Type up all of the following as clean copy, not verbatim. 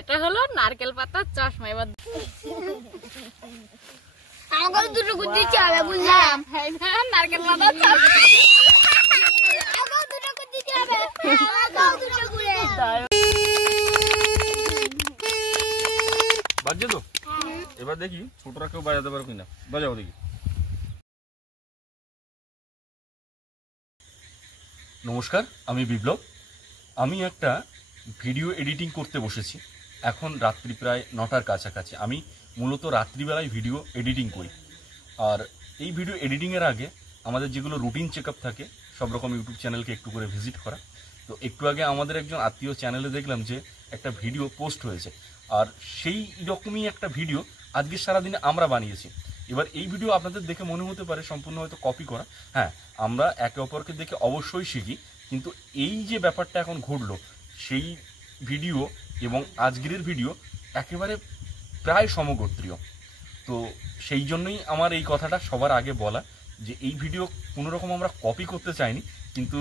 এটা হলো নারকেল পাতার চশমা। এবার আমাকে দুটো গুটি চাবে বুঝলাম। নারকেল পাতার চশমা আমাকে দুটো গুটি চাবে। আমাকে দুটো গুড়ে বাজছে তো। এবার দেখি ছোটরা কেউ বাজাতে পারো কিনা। বাজাও দেখি। নমস্কার, আমি বিপ্লব। আমি একটা ভিডিও এডিটিং করতে বসেছি। এখন রাত্রি প্রায় 9টার কাছাকাছি। আমি মূলত রাত্রিবেলায় ভিডিও এডিটিং করি। আর এই ভিডিও এডিটিংয়ের আগে আমাদের যেগুলো রুটিন চেক আপ থাকে, সব রকম ইউটিউব চ্যানেলকে একটু করে ভিজিট করা। তো একটু আগে আমাদের একজন আত্মীয় চ্যানেলে দেখলাম যে একটা ভিডিও পোস্ট হয়েছে, আর সেই রকমই একটা ভিডিও আজকে সারাদিনে আমরা বানিয়েছি। এবার এই ভিডিও আপনাদের দেখে মনে হতে পারে সম্পূর্ণ হয়তো কপি করা। হ্যাঁ, আমরা একে অপরকে দেখে অবশ্যই শিখি, কিন্তু এই যে ব্যাপারটা এখন ঘটলো, সেই ভিডিও এবং আজকের ভিডিও একেবারে প্রায় সমগোত্রীয়। তো সেই জন্যই আমার এই কথাটা সবার আগে বলা, যে এই ভিডিও কোনো রকম আমরা কপি করতে চাইনি, কিন্তু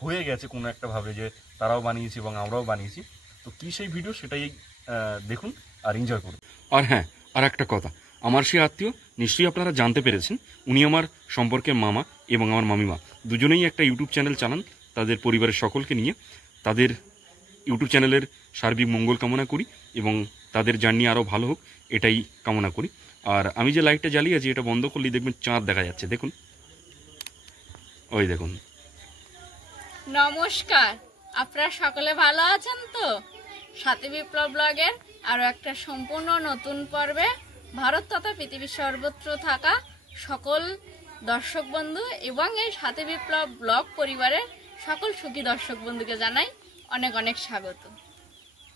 হয়ে গেছে কোনো একটা ভাবে যে তারাও বানিয়েছে এবং আমরাও বানিয়েছি। তো কী সেই ভিডিও সেটাই দেখুন আর এনজয় করুন। আর হ্যাঁ, আর একটা কথা, আমার সেই আত্মীয় নিশ্চয়ই আপনারা জানতে পেরেছেন, উনি আমার সম্পর্কে মামা এবং আমার মামিমা দুজনেই একটা ইউটিউব চ্যানেল চালান তাদের পরিবারের সকলকে নিয়ে। তাদের ইউটিউব চ্যানেলের সার্বিক মঙ্গল কামনা করি এবং তাদের জার্নি আরও ভালো হোক, এটাই কামনা করি। আর আমি যে লাইটটা জ্বালিয়ে আছি, এটা বন্ধ করলেই দেখবেন চাঁদ দেখা যাচ্ছে। দেখুন, ওই দেখুন। নমস্কার, আপনারা সকলে ভালো আছেন তো? সাথী বিপ্লব ব্লগের আরও একটা সম্পূর্ণ নতুন পর্বে ভারত তথা পৃথিবীর সর্বত্র থাকা সকল দর্শক বন্ধু এবং এই সাথী বিপ্লব ব্লগ পরিবারের সকল সুখী দর্শক বন্ধুকে জানাই অনেক অনেক স্বাগত।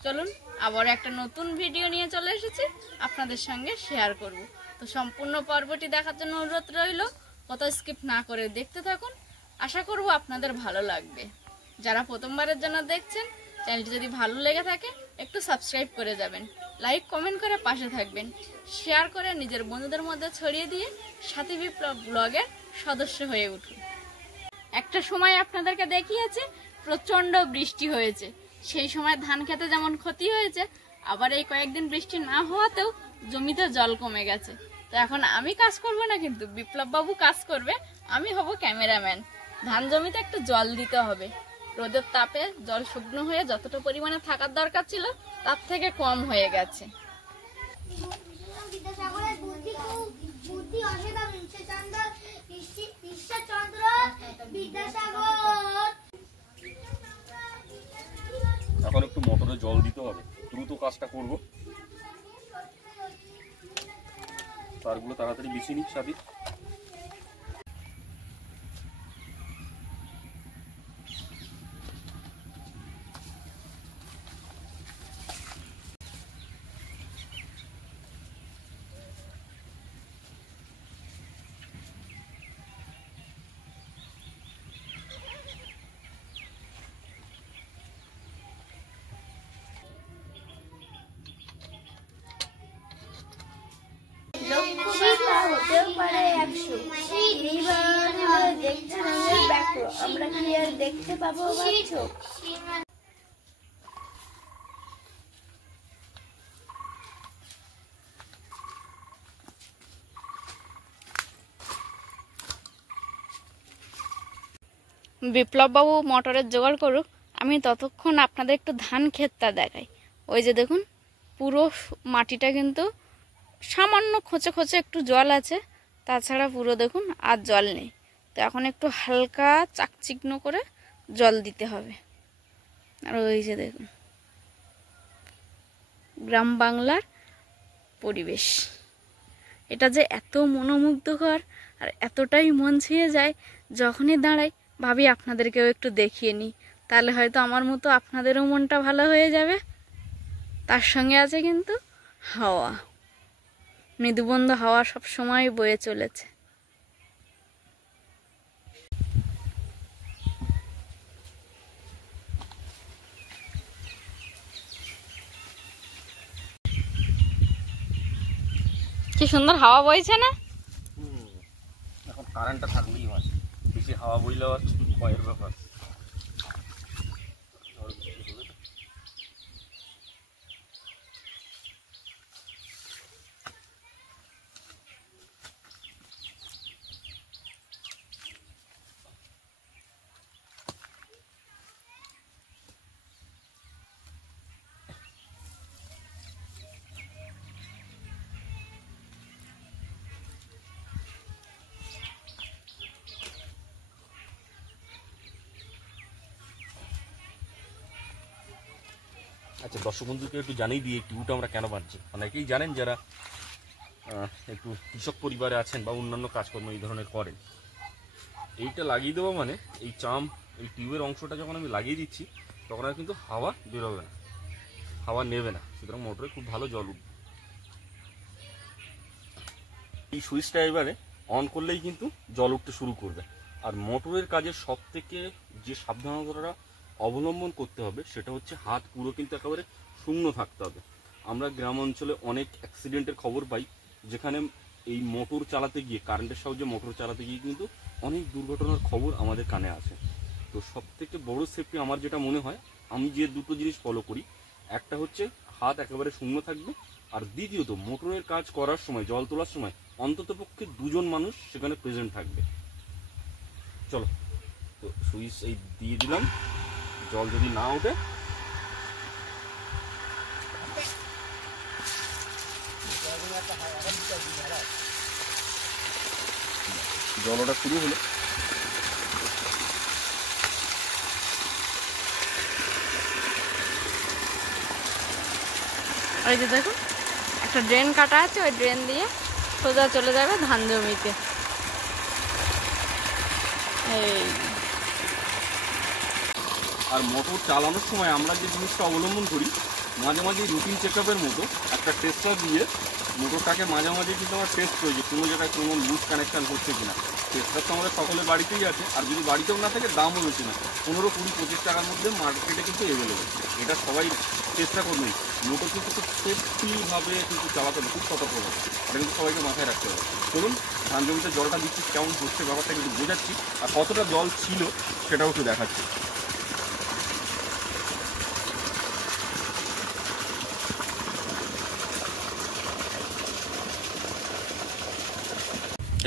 চলুন আবার একটা নতুন ভিডিও নিয়ে চলে এসেছি, আপনাদের সঙ্গে শেয়ার করব। তো সম্পূর্ণ পর্বটি দেখার জন্য অনুরোধ রইল, কোথাও স্কিপ না করে দেখতে থাকুন। আশা করব আপনাদের ভালো লাগবে। যারা প্রথমবারের জন্য দেখছেন, চ্যানেলটি যদি ভালো লেগে থাকে একটু সাবস্ক্রাইব করে যাবেন, লাইক কমেন্ট করে পাশে থাকবেন, শেয়ার করে নিজের বন্ধুদের মধ্যে ছড়িয়ে দিয়ে সাথী বিপ্লব ব্লগের সদস্য হয়ে উঠুন। একটা সময় আপনাদেরকে দেখিয়েছি প্রচণ্ড বৃষ্টি হয়েছে, সেই সময় ধান খেতে যেমন ক্ষতি হয়েছে, আবার এই কয়েকদিন বৃষ্টি না হওয়াতেও জমিতে জল কমে গেছে। তো এখন আমি কাজ করব না, কিন্তু বিপ্লব বাবু কাজ করবে, আমি হব ক্যামেরাম্যান। ধান জমিতে একটু জল দিতে হবে। রোদের তাপে জল শুকনো হয়ে যতটা পরিমাণে থাকার দরকার ছিল তার থেকে কম হয়ে গেছে। এখন একটু মোটরে জল দিতে হবে, দ্রুত কাজটা করব। তারগুলো তাড়াতাড়ি বিছিয়ে নিক সাথী। আমরা কি আর দেখতে পাবো? বিপ্লব বাবু মোটরের জোগাড় করুক, আমি ততক্ষণ আপনাদের একটু ধান ক্ষেতটা দেখাই। ওই যে দেখুন, পুরো মাটিটা কিন্তু সামান্য খোঁচে খোঁচে একটু জল আছে, তাছাড়া পুরো দেখুন আর জল নেই। তো এখন একটু হালকা চাকচিক্ন করে জল দিতে হবে। আর ওই যে দেখুন গ্রাম বাংলার পরিবেশ, এটা যে এত মনোমুগ্ধকর আর এতটাই মন ছুঁয়ে যায়, যখনই দাঁড়াই ভাবি আপনাদেরকেও একটু দেখিয়ে নিই, তাহলে হয়তো আমার মতো আপনাদেরও মনটা ভালো হয়ে যাবে। তার সঙ্গে আছে কিন্তু হাওয়া, মৃদুবন্ধ হাওয়া সব সময় বয়ে চলেছে। কি সুন্দর হাওয়া বইছে না? এখন কারেন্টটা থাকলেই হয়, বেশি হাওয়া বইলেও আর ভয়ের ব্যাপার। আচ্ছা, দর্শক বন্ধুকে একটু জানিয়ে দিয়ে টিউবটা আমরা কেন বাঁধছি। অনেকেই জানেন যারা একটু কৃষক পরিবারে আছেন বা অন্যান্য কাজকর্ম এই ধরনের করেন, এইটা লাগিয়ে দেবো মানে এই এই টিউবের অংশটা যখন আমি লাগিয়ে দিচ্ছি তখন আর কিন্তু হাওয়া বেরোবে না, হাওয়া নেবে না, সুতরাং মোটরে খুব ভালো জল উঠবে। এই সুইচটা এবারে অন করলেই কিন্তু জল উঠতে শুরু করবে। আর মোটরের কাজের সব থেকে যে সাবধানতাটা অবলম্বন করতে হবে সেটা হচ্ছে হাত পুরো কিন্তু একেবারে শূন্য থাকতে হবে। আমরা গ্রাম অঞ্চলে অনেক অ্যাক্সিডেন্টের খবর পাই, যেখানে এই মোটর চালাতে গিয়ে, কারেন্টের সাহায্যে মোটর চালাতে গিয়ে কিন্তু অনেক দুর্ঘটনার খবর আমাদের কানে আসে। তো সব থেকে বড় সেফটি আমার যেটা মনে হয়, আমি যে দুটো জিনিস ফলো করি, একটা হচ্ছে হাত একেবারে শূন্য থাকবে, আর দ্বিতীয়ত মোটরের কাজ করার সময়, জল তোলার সময় অন্ততপক্ষে 2 জন মানুষ সেখানে প্রেজেন্ট থাকবে। চলো, তো সুইচ এই দিয়ে দিলাম, জল যদি না ওঠে জল ওঠা শুরু হলো। ওই যে দেখুন একটা ড্রেন কাটা আছে, ওই ড্রেন দিয়ে সোজা চলে যাবে ধান জমিতে। এই আর মোটর চালানোর সময় আমরা যে জিনিসটা অবলম্বন করি, মাঝে মাঝে রুটিন চেক আপের মতো একটা টেস্টার দিয়ে মোটরটাকে মাঝে মাঝে কিন্তু আমরা টেস্ট করি যে কোনো জায়গায় কোনো লুজ কানেকশান হচ্ছে কিনা। টেস্টার তো আমাদের সকলের বাড়িতেই আছে, আর যদি বাড়িতেও না থাকে দামও বেশি না, 15-20-25 টাকার মধ্যে মার্কেটে কিন্তু অ্যাভেলেবেল। এটা সবাই চেষ্টা করবেন। মোটর কিন্তু খুব সেফটিভাবে কিন্তু চালাতে হবে, খুব সতর্কভাবে, এটা কিন্তু সবাইকে মাথায় রাখতে হবে। চলুন ধান জমিতে জলটা দিচ্ছি, কেমন হচ্ছে ব্যাপারটা কিন্তু বোঝাচ্ছি, আর কতটা জল ছিল সেটাও একটু দেখাচ্ছি।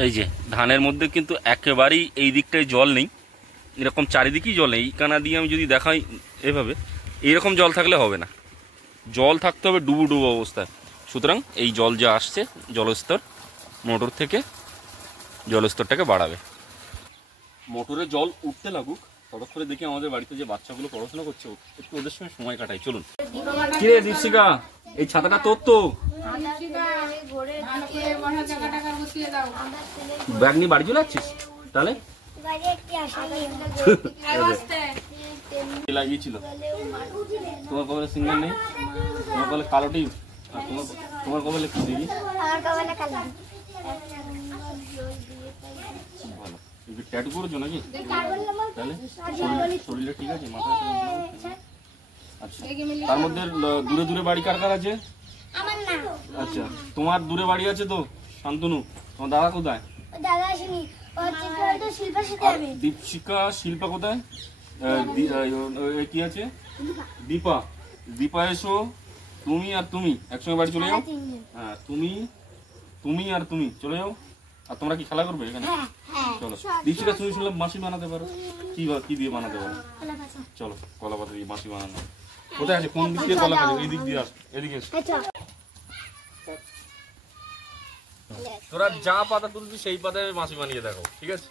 এই যে ধানের মধ্যে কিন্তু একেবারেই এই দিকটায় জল নেই, এরকম চারিদিকেই জল নেই। এই কানা দিয়ে আমি যদি দেখাই এভাবে, এইরকম জল থাকলে হবে না, জল থাকতে হবে ডুবো ডুবো অবস্থায়। সুতরাং এই জল যা আসছে, জলস্তর মোটর থেকে জলস্তরটাকে বাড়াবে। মোটরে জল উঠতে লাগুক, ততক্ষণে দেখি আমাদের বাড়িতে যে বাচ্চাগুলো পড়াশোনা করছে একটু ওদের সঙ্গে সময় কাটাই। চলুন। কি রে দীপশিকা, এই ছাতাটা তোর তো? ব্যাগ নিয়ে বাড়ি চলে যাচ্ছিস তাহলে? লাগিয়েছিল তোমার কপালে সিঙ্গেল নেই, তোমার কপালে কালো টিপ, আর তোমার কপালে কি দেখি? ভালো, ট্যাটু করেছো নাকি? তাহলে শরীরে ঠিক আছে, মাথায়? আচ্ছা, তার মধ্যে দূরে দূরে বাড়ি কার কার আছে? আচ্ছা, তোমার দূরে বাড়ি আছে তো শান্তনু, তোমার দাদা কোথায়? দীপশিকা, শিল্পা কোথায়? কি আছে? দীপা। দীপা এসো, তুমি আর তুমি একসঙ্গে বাড়ি চলে যাও। হ্যাঁ, তুমি আর তুমি চলে যাও। আর তোমরা কি খেলা করবে এখানে? চলো। দীপশিকা, তুমি শুনলাম মাসি বানাতে পারো, কি দিয়ে বানাতে পারো? চলো, কলা পাতা দিয়ে মাসি বানানো। কোথায় আছে? কোন দিক দিয়ে কলা পাতা? এই দিক দিয়ে আস, এদিকে এসো। তোরা যা পাতা তুলবি সেই পাতায় মাসি বানিয়ে দেখো, ঠিক আছে?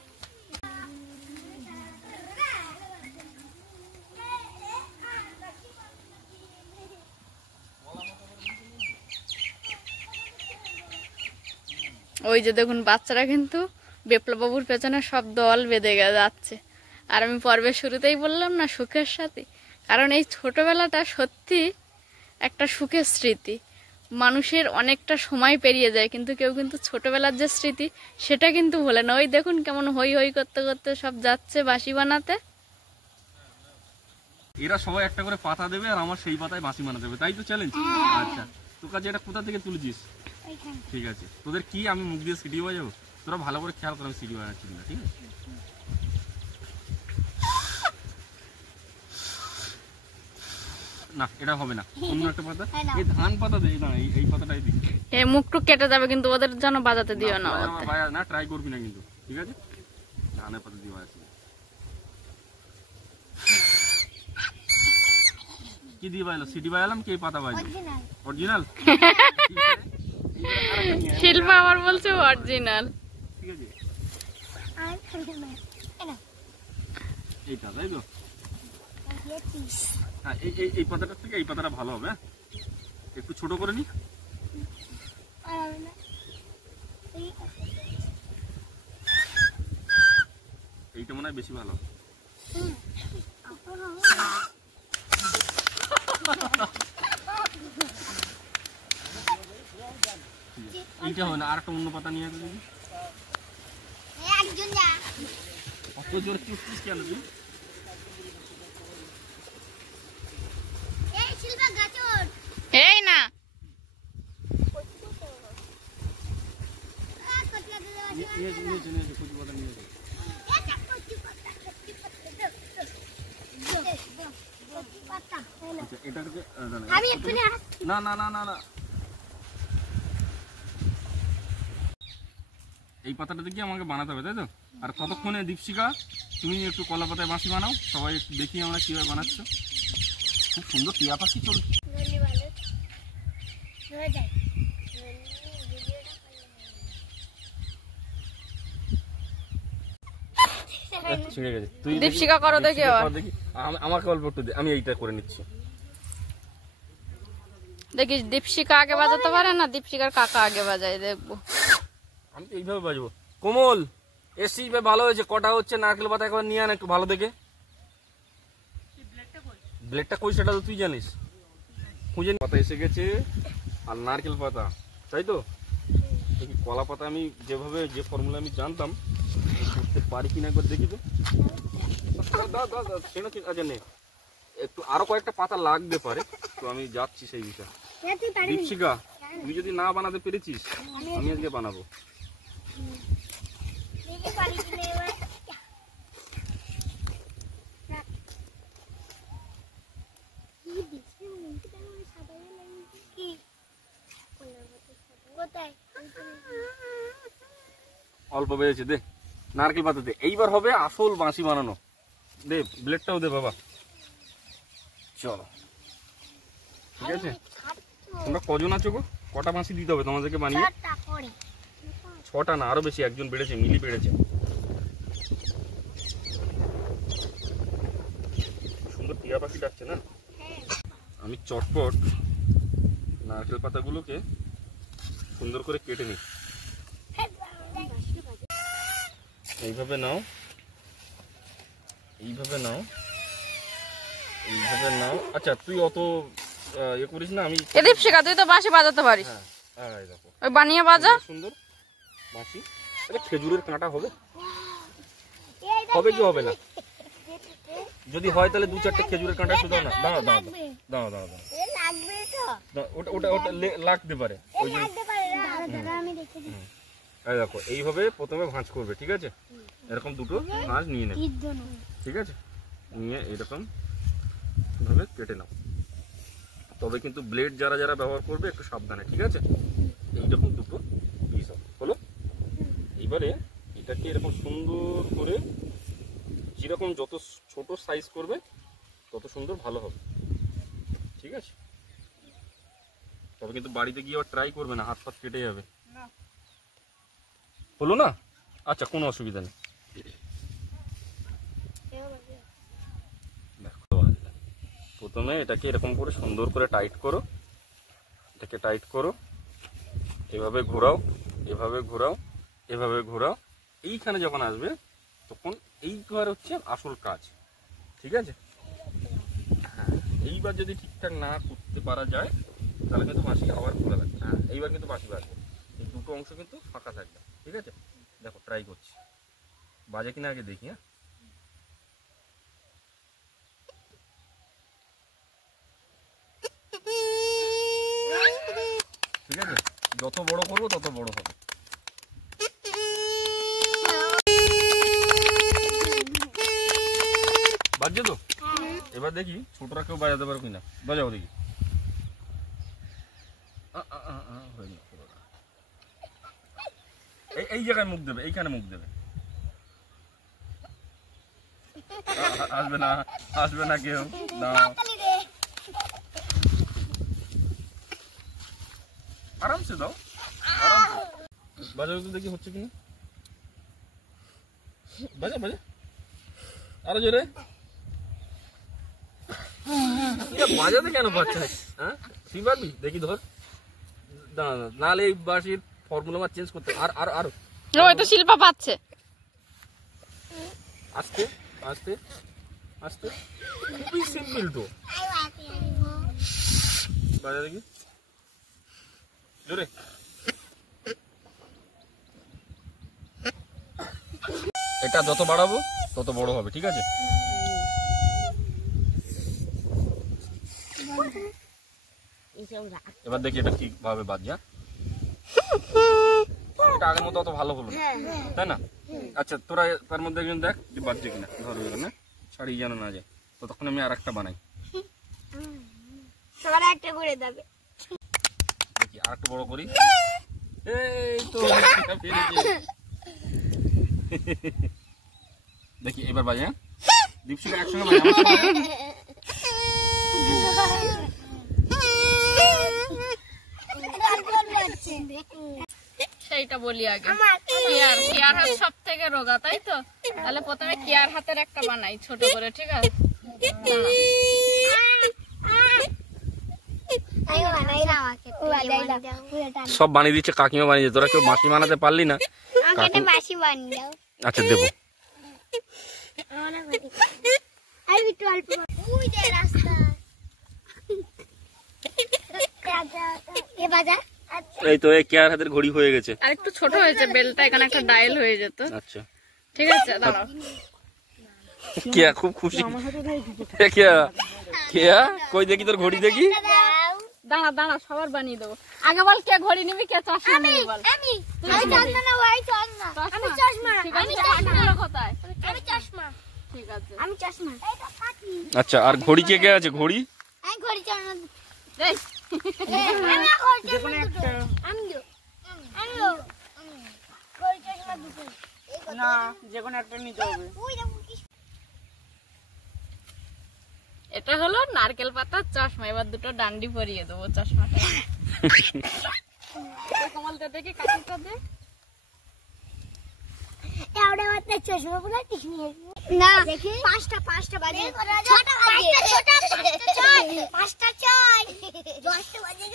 ওই যে দেখুন বাচ্চারা কিন্তু বিপ্লববাবুর পেছনে সব দল বেঁধে যাচ্ছে। আর আমি পর্বের শুরুতেই বললাম না, সুখের সাথে, কারণ এই ছোটবেলাটা সত্যি একটা সুখের স্মৃতি। মানুষের অনেকটা সময় পেরিয়ে যায়, কিন্তু কেউ কিন্তু ছোটবেলার যে স্মৃতি সেটা কিন্তু ভোলে না। ওই দেখুন কেমন হই হই করতে করতে সব যাচ্ছে বাঁশি বানাতে। এরা সবাই একটা করে পাতা দেবে আর আমার সেই পাতায় বাঁশি বানাতে হবে, তাই তো চ্যালেঞ্জ? আচ্ছা, তোর কাছে এটা কোথা থেকে তুলেছিস? ঠিক আছে, তোদের কি আমি মুখ দিয়ে সিডি বাজাবো? তোরা ভালো করে খেয়াল করে আমি সিডি বাজাচ্ছি না, ঠিক আছে? না, এটা হবে না, অন্য একটা পাতা, এই ধান পাতা দে না, এই পাতাটাই দিই। এই মুখটুক কেটে যাবে, কিন্তু ওদের যেন বাজাতে দিও না। না, ট্রাই করবি না কিন্তু, ঠিক আছে? ধানের পাতা দিয়ে বাজাচ্ছি। কি দিয়ে বাজালো? সিডি বাজালাম কি এই পাতা বাজলো? অরিজিনাল। শিল্পা আমার বলছে অরিজিনাল, ঠিক আছে? এইটা তাই তো? হ্যাঁ, এই পাতাটার থেকে এই পাতাটা ভালো হবে। একটু ছোট করে নি। এইটা মনে হয় বেশি ভালো। এইটা হয় না, আর একটা অন্য পাতা নিয়ে আসবে। অত জোরে চুষছিস কেন তুই? এই না না না না না না, এই পাতাটা দিয়ে আমাকে বানাতে হবে, তাই তো? আর ততক্ষণে দীপশিকা তুমি একটু কলা পাতায় বাঁশি বানাও, সবাই একটু দেখি আমরা কিভাবে বানাচ্ছ। খুব সুন্দর টিয়া পাখি চলছে। ছিঁড়ে গেছে। তুই দীপশিকা করো দেখি আবার। দেখি আমাকে অল্প একটু দে, আমি এইটা করে নিচ্ছি। দেখিস দীপশিকা আগে বাজাতে পারে না, দীপশিকার কাকা আগে বাজায়, দেখবো। আমি তো এইভাবে বাজবো। কোমল এসি ভালো হয়েছে, কটা হচ্ছে নারকেল পাতা একবার নিয়ে আন একটু ভালো দেখে। ব্লেডটা কই সেটা তো তুই জানিস, খুঁজে পাতা এসে গেছে আর নারকেল পাতা, তাই তো? কলা পাতা আমি যেভাবে যে ফর্মুলা আমি জানতাম করতে পারি কিনা একবার দেখি তো। আচ্ছা নে, একটু আরো কয়েকটা পাতা লাগতে পারে, তো আমি যাচ্ছি সেই বিষয়ে। দীপশিকা তুই যদি না বানাতে পেরেছিস আমি আজকে বানাবো। অল্প বেড়েছে, দে নারকেল পাতা দে, এইবার হবে আসল বাঁশি বানানো। দে ব্লেডটাও দে বাবা। চলো ঠিক আছে। তোমরা কজন আছো গো? কটা বাঁশি দিতে হবে তোমাদেরকে বানিয়ে? 6টা না, আরো বেশি, একজন বেড়েছে, মিলি বেড়েছে। সুন্দর টিয়া পাখি ডাকছে না? আমি চটপট নারকেল পাতাগুলোকে সুন্দর করে কেটে নিই। এইভাবে নাও, এইভাবে নাও, এইভাবে নাও। আচ্ছা তুই অত ইয়ে করিস না, আমি দীপশিকা তুই তো বাঁশি বাজাতে পারিস, ওই বানিয়ে বাজা। সুন্দর বাঁশি। আরে খেজুরের কাঁটা হবে, হবে কি হবে না? যদি হয় তাহলে 2-4টে খেজুরের কাঁটা শুধু না। দাও দাও দাও দাও দাও, ওটা ওটা ওটা লাগতে পারে। ওই যে এই দেখো, এইভাবে প্রথমে ভাঁজ করবে, ঠিক আছে? এরকম দুটো ভাঁজ নিয়ে নেবে, ঠিক আছে? নিয়ে এরকম ভাবে কেটে নাও। তবে কিন্তু ব্লেড যারা যারা ব্যবহার করবে একটু সাবধানে, ঠিক আছে? এইরকম দুটো পিস হলো। এবারে এটাকে এরকম সুন্দর করে, যেরকম যত ছোট সাইজ করবে তত সুন্দর ভালো হবে, ঠিক আছে? তবে কিন্তু বাড়িতে গিয়ে আবার ট্রাই করবে না, হাত ফাত কেটে যাবে। হলো না? আচ্ছা কোনো অসুবিধা নেই। প্রথমে এটাকে এরকম করে সুন্দর করে টাইট করো, এটাকে টাইট করো, এভাবে ঘোরাও, এভাবে ঘোরাও, এভাবে ঘোরাও। এইখানে যখন আসবে তখন এইবার হচ্ছে আসল কাজ, ঠিক আছে? হ্যাঁ, এইবার যদি ঠিকঠাক না করতে পারা যায় তাহলে কিন্তু বাঁশি আবার খোলা লাগবে। হ্যাঁ, এইবার কিন্তু বাঁশি বাজবে, এই দুটো অংশ কিন্তু ফাঁকা থাকবে, ঠিক আছে? দেখো ট্রাই করছি, বাজে কিনা আগে দেখি। হ্যাঁ, ঠিক আছে? যত বড় করবো তত বড় হবে। বাজছে তো? এবার দেখি ছোটরা কেউ বাজাতে পারো কিনা, বাজাও দেখি। এই জায়গায় মুখ দেবে, এইখানে মুখ দেবে। আসবে না, আসবে না কেউ না। আরামসে দাও, আরামসে বাজাও তো দেখি হচ্ছে কিনা। বাজা বাজা আরো জোরে। বাজাতে কেন পারছিস? হ্যাঁ তুই পারবি? দেখি ধর, নাহলে এই বাঁশির ফর্মুলা আমার চেঞ্জ করতে। আর আর আর ওই তো শিল্পা পাচ্ছে। আস্তে আস্তে আস্তে, খুবই সিম্পল তো। বাজা দেখি জোরে। এটা যত বাড়াবো তত বড় হবে, ঠিক আছে? এবার দেখি এটা কিভাবে বাজছে। এটা আগের মতো অত ভালো হলো না, তাই না? আচ্ছা তোরা তার মধ্যে একজন দেখ যে বাজছে কিনা, ধর না ছাড়িয়ে যেন না যায়। তো তখন আমি আর একটা বানাই, সবার একটা করে দেবে। দেখি আর একটু বড় করি। এই তো দেখি এবার বাজে। হ্যাঁ দীপশিকা একসঙ্গে বাজে, আমার সঙ্গে বাজে। সেইটা বলি আগে। কেয়ার হাত সব থেকে রোগা, তাই তো? তাহলে প্রথমে কেয়ার হাতের একটা বানাই ছোট করে, ঠিক আছে? সব বানিয়ে দিচ্ছে, কাকিমা বানিয়ে দিচ্ছে। তোরা কেউ মাসি বানাতে পারলি না? আচ্ছা দেবো। এই তো এই কেয়ার হাতের ঘড়ি হয়ে গেছে। আর একটু ছোট হয়েছে বেলটা, এখানে একটা ডায়াল হয়ে যেত। আচ্ছা ঠিক আছে, দাঁড়াও। কেয়া খুব খুশি। কেয়া কেয়া কই দেখি তোর ঘড়ি দেখি। দাঁড়া দাঁড়া, সবার বানিয়ে দেবো। আগে বল কে ঘড়ি নিবি, কে চশমা নিবি বল। আচ্ছা আর ঘড়ি কে কে আছে? ঘড়ি না, যেকোনো একটা নিতে হবে। এটা হলো নারকেল পাতার চশমা। এবার দুটো ডান্ডি পরিয়ে দেবো চশমাটা। কমলটা দেখি, কাকিটা দে। না পাঁচটা বাজে, ছটা বাজে, পাঁচটা ছয়, 10টা বাজে।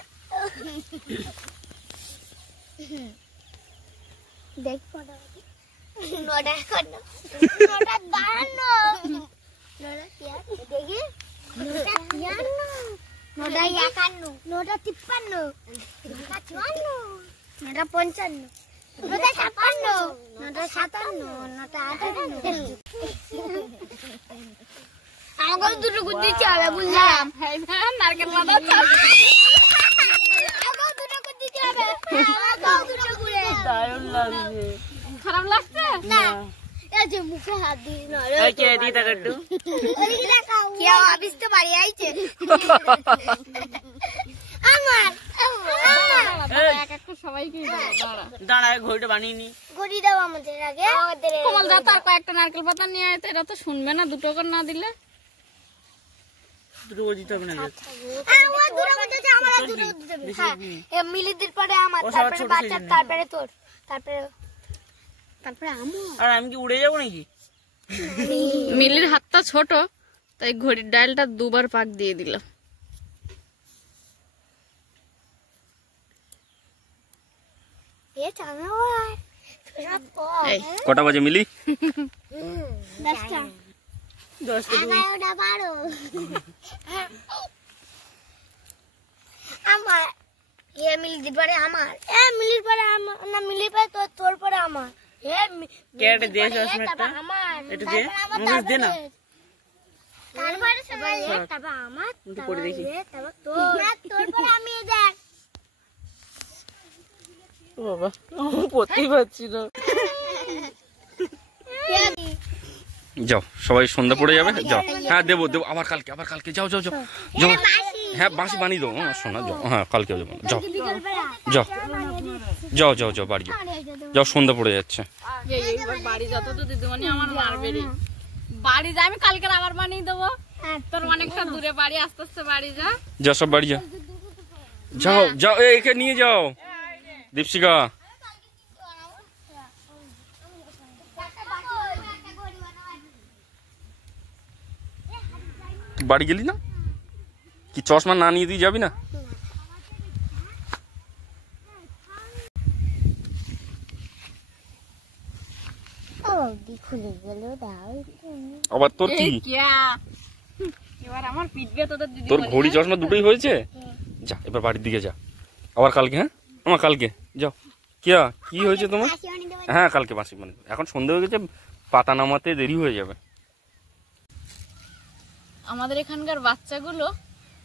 দেখ কটা বাজে? 9টা 52, 9টা 52, 9টা 53, 9টা 51, 9টা 53, 9টা 54, 9টা 55, 9টা 56, 9টা 57, 9টা 58। আমাকে দুটো করে দিতে হবে, বুঝলাম? নারকেল পাতার চশমা। আমাকে দুটো করে দিতে হবে, আমাকে দুটো করে। দারুণ লাগছে। খারাপ লাগছে না, এই যে মুখে হাত দিস না। এই কে দি টাকা একটু। ওদিকে দেখাও। কি অফিস তো বাড়ি আইছে। আমার এক একটা সবাইকে দাঁড়া। দাঁড়া ঘড়িটা বানিয়ে নি। গড়ি দাও আমাদের আগে। কমল যা, তার কয়েকটা নারকেল পাতা নিয়ে আয় তো। এরা তো শুনবে না দুটো করে না দিলে। দুটো করে দিতে হবে না? ও দুটো করে দিতে, আমরা দুটো দিতে হবে। হ্যাঁ, এই মিলিদির পরে আমার, তারপরে বাচ্চা, তারপরে তোর, তারপরে আমার। আর আমি কি উড়ে যাবো নাকি? মিলির হাতটা ছোট, তাই ঘড়ির ডায়ালটা দুবার পাক দিয়ে দিলাম। এই কটা বাজে মিলি? 10টা 11টা 12। আমার মিলিদির পরে আমার, মিলির পরে আমার, না মিলির পরে তোর পরে আমার। কেটে দিয়ে চশমাটা এটা দে, আমাকে দে না। তারপরে সবাই তারপর আমার, একটু পরে দেখি। তারপর তোর পরে আমি। দেখ ও বাবা, পড়তেই পারছি না। যাও সবাই সন্ধ্যা পড়ে যাবে, যাও। হ্যাঁ দেবো দেবো, আবার কালকে যাও যাও যাও যাও। হ্যাঁ বাঁশি বানিয়ে দাও। হ্যাঁ শোনা যাও, হ্যাঁ কালকে যাবো। যাও যাও যাও যাও যাও বাড়ি যাও, যাও সন্ধ্যা পড়ে যাচ্ছে। বাড়ি যত তো দিদিমণি আমার মারবে রে। বাড়ি যা, আমি কালকে আবার বানিয়ে দেবো। তোর অনেকটা দূরে বাড়ি, আস্তে আস্তে বাড়ি যা। যা সব বাড়ি যা, যাও যাও। একে নিয়ে যাও দীপশিকা। বাড়ি গেলি না? কি চশমা না নিয়ে দিয়ে যাবি না? আবার তোর কি, এবার আমার পিটবে তোদের দিদি। তোর ঘড়ি চশমা দুটোই হয়েছে? যা এবার বাড়ির দিকে যা, আবার কালকে। হ্যাঁ আমার কালকে যাও। কি হয়েছে তোমার? হ্যাঁ কালকে বাসি মানে, এখন সন্ধে হয়ে গেছে, পাতা নামাতে দেরি হয়ে যাবে। আমাদের এখানকার বাচ্চাগুলো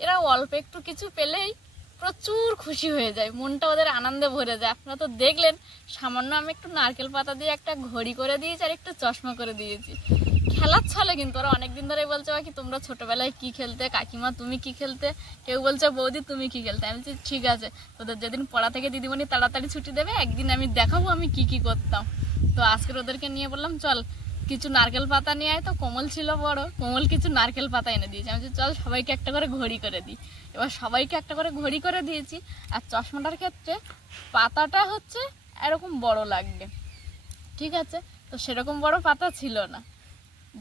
এরা অল্প একটু কিছু পেলেই প্রচুর খুশি হয়ে যায়, মনটা ওদের আনন্দে ভরে যায়। আপনারা তো দেখলেন, সামান্য আমি একটু নারকেল পাতা দিয়ে একটা ঘড়ি করে দিয়েছি আর একটু চশমা করে দিয়েছি। খেলার ছলে কিন্তু ওরা অনেকদিন ধরে বলছে কি তোমরা ছোটবেলায় কি খেলতে, কাকিমা তুমি কি খেলতে, কেউ বলছে বৌদি তুমি কি খেলতে। আমি বলছি ঠিক আছে, তোদের যেদিন পড়া থেকে দিদিমণি তাড়াতাড়ি ছুটি দেবে একদিন আমি দেখাবো আমি কি কি করতাম। তো আজকের ওদেরকে নিয়ে বললাম চল কিছু নারকেল পাতা নিয়ে আয়। তো কোমল ছিল বড়, কোমল কিছু নারকেল পাতা এনে দিয়েছে। আমি চল সবাইকে একটা করে ঘড়ি করে দিই। এবার সবাইকে একটা করে ঘড়ি করে দিয়েছি। আর চশমাটার ক্ষেত্রে পাতাটা হচ্ছে এরকম বড় লাগবে, ঠিক আছে? তো সেরকম বড় পাতা ছিল না,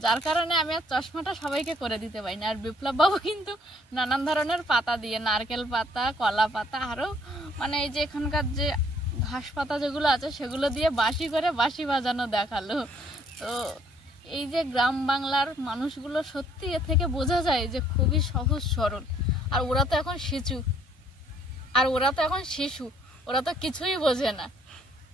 যার কারণে আমি আর চশমাটা সবাইকে করে দিতে পারি না। আর বিপ্লব বাবু কিন্তু নানান ধরনের পাতা দিয়ে, নারকেল পাতা, কলা পাতা, আরও মানে এই যে এখানকার যে ঘাস পাতা যেগুলো আছে সেগুলো দিয়ে বাঁশি করে বাঁশি বাজানো দেখালো। তো এই যে গ্রাম বাংলার মানুষগুলো সত্যি এর থেকে বোঝা যায় যে খুবই সহজ সরল। আর ওরা তো এখন শিশু, ওরা তো কিছুই বোঝে না।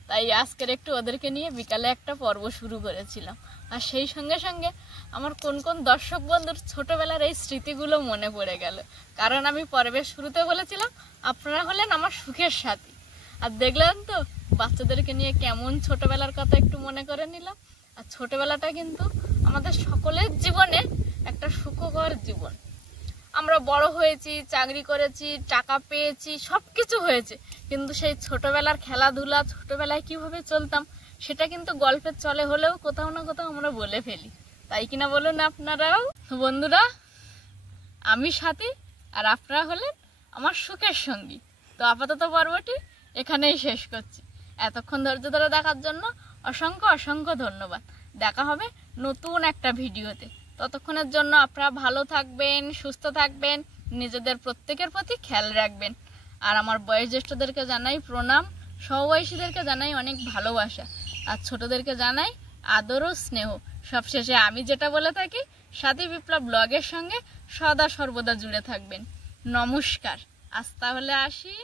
তাই আজকের একটু ওদেরকে নিয়ে বিকালে একটা পর্ব শুরু করেছিলাম। আর সেই সঙ্গে সঙ্গে আমার কোন কোন দর্শক বন্ধুর ছোটবেলার এই স্মৃতিগুলো মনে পড়ে গেল। কারণ আমি পর্বের শুরুতে বলেছিলাম আপনারা হলেন আমার সুখের সাথী। আর দেখলেন তো বাচ্চাদেরকে নিয়ে কেমন ছোটবেলার কথা একটু মনে করে নিলাম। আর ছোটবেলাটা কিন্তু আমাদের সকলের জীবনে একটা সুখকর জীবন। আমরা বড় হয়েছি, চাকরি করেছি, টাকা পেয়েছি, সব কিছু হয়েছে, কিন্তু সেই ছোটবেলার খেলাধুলা, ছোটবেলায় কিভাবে চলতাম সেটা কিন্তু গল্পের চলে হলেও কোথাও না কোথাও আমরা বলে ফেলি। তাই কিনা বলুন আপনারাও? বন্ধুরা, আমি সাথী আর আপনারা হলেন আমার সুখের সঙ্গী। তো আপাতত পর্বটি এখানেই শেষ করছি। এতক্ষণ ধৈর্য ধরে দেখার জন্য অসংখ্য অসংখ্য ধন্যবাদ। দেখা হবে নতুন একটা ভিডিওতে। ততক্ষণের জন্য আপনারা ভালো থাকবেন, সুস্থ থাকবেন, নিজেদের প্রত্যেকের প্রতি খেয়াল রাখবেন। আর আমার বয়োজ্যেষ্ঠদেরকে জানাই প্রণাম, সমবয়সীদেরকে জানাই অনেক ভালোবাসা, আর ছোটদেরকে জানাই আদর ও স্নেহ। সবশেষে আমি যেটা বলে থাকি, সাথী বিপ্লব ব্লগের সঙ্গে সদা সর্বদা জুড়ে থাকবেন। নমস্কার, আজ তাহলে আসি।